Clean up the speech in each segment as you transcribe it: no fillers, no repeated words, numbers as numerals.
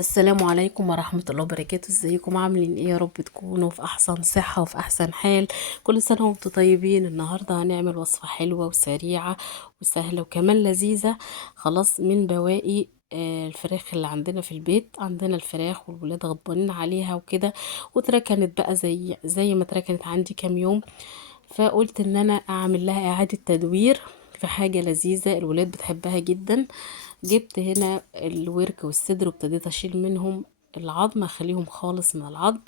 السلام عليكم ورحمة الله وبركاته. ازيكم؟ عاملين ايه؟ يا رب تكونوا في احسن صحة وفي احسن حال. كل سنة وانتم طيبين. النهاردة هنعمل وصفة حلوة وسريعة وسهلة وكمان لذيذة. خلاص، من بواقي الفراخ اللي عندنا في البيت. عندنا الفراخ والولاد غضبانين عليها وكده، واتركنت بقى زي ما اتركنت عندي كام يوم. فقلت ان انا اعمل لها اعادة تدوير في حاجة لذيذة الولاد بتحبها جدا. جبت هنا الورك والصدر وابتديت اشيل منهم العظم، اخليهم خالص من العظم،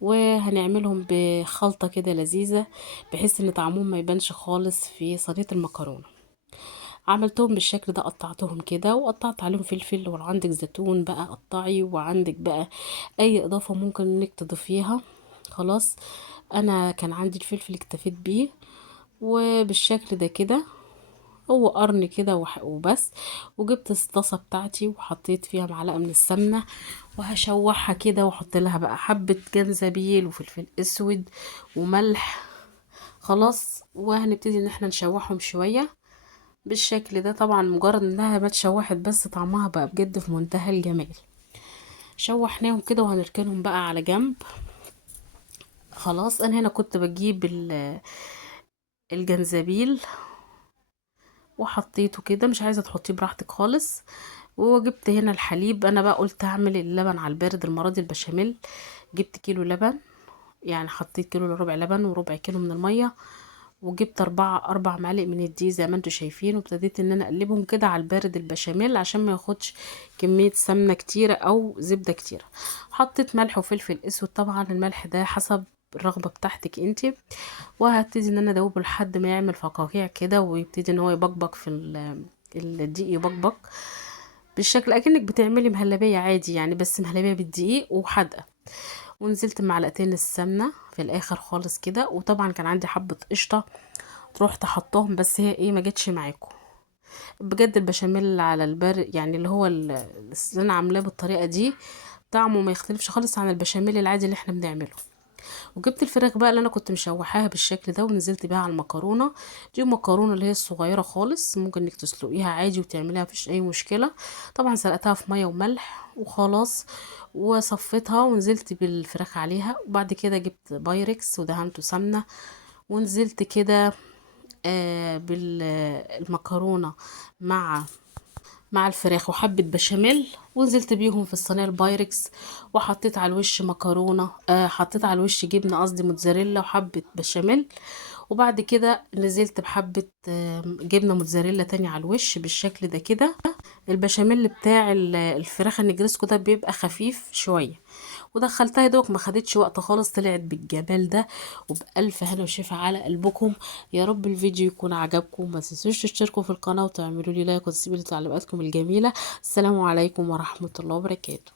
وهنعملهم بخلطة كده لذيذة بحيث ان طعمهم ما يبانش خالص في صينية المكرونة. عملتهم بالشكل ده، قطعتهم كده وقطعت عليهم فلفل، ولو عندك زيتون بقى قطعي، وعندك بقى اي اضافة ممكن انك تضيفيها. خلاص، انا كان عندي الفلفل اكتفيت بيه، وبالشكل ده كده هو قرن كده وبس. وجبت الطاسه بتاعتي وحطيت فيها معلقه من السمنه، وهشوحها كده واحط لها بقى حبه جنزبيل وفلفل اسود وملح. خلاص، وهنبتدي ان احنا نشوحهم شويه بالشكل ده. طبعا مجرد انها ما اتشوحت بس طعمها بقى بجد في منتهى الجمال. شوحناهم كده وهنركنهم بقى على جنب. خلاص، انا هنا كنت بجيب الجنزبيل وحطيته كده، مش عايزه تحطيه براحتك خالص. وجبت هنا الحليب. انا بقى قلت اعمل اللبن على البارد المره دي البشاميل. جبت كيلو لبن، يعني حطيت كيلو الا ربع لبن وربع كيلو من الميه، وجبت اربع معالق من الدقيق زي ما انتوا شايفين، وابتديت ان انا اقلبهم كده على البارد البشاميل عشان ما ياخدش كميه سمنه كتيره او زبده كتيره. حطيت ملح وفلفل اسود، طبعا الملح ده حسب الرغبه بتاعتك انتي. وهبتدي ان انا ادوبه لحد ما يعمل فقاقيع كده، ويبتدي ان هو يبقبق في الدقيق، يبقبق بالشكل اكنك بتعملي مهلبيه عادي يعني، بس مهلبيه بالدقيق وحادقه. ونزلت معلقتين السمنه في الاخر خالص كده، وطبعا كان عندي حبه قشطه رحت حطاهم، بس هي ايه ما جتش معاكم. بجد البشاميل على البر يعني اللي هو اللي انا عاملاه بالطريقه دي طعمه ما يختلفش خالص عن البشاميل العادي اللي احنا بنعمله. وجبت الفراخ بقى اللي انا كنت مشوحاها بالشكل ده، ونزلت بيها على المكرونه. دي مكرونه اللي هي الصغيره خالص، ممكن انك تسلقيها عادي وتعمليها مفيش اي مشكله. طبعا سلقتها في ميه وملح وخلاص، وصفيتها ونزلت بالفراخ عليها. وبعد كده جبت بايركس ودهنته سمنه، ونزلت كده بالمكرونه مع الفراخ وحبة بشاميل، ونزلت بيهم في الصينية البايركس. وحطيت على الوش مكرونة، حطيت على الوش جبنة قصدي موتزاريلا وحبة بشاميل. وبعد كده نزلت بحبة جبنة موتزاريلا تاني على الوش بالشكل ده كده. البشاميل بتاع الفراخ النجرسكو ده بيبقى خفيف شوية. ودخلتها يا دوبك، ما خدتش وقت خالص، طلعت بالجمال ده. وبألف هنا وشفا على قلبكم. يا رب الفيديو يكون عجبكم، ما تنسوش تشتركوا في القناة وتعملوا لي لايك وتسيبوا لي تعليقاتكم الجميلة. السلام عليكم ورحمة الله وبركاته.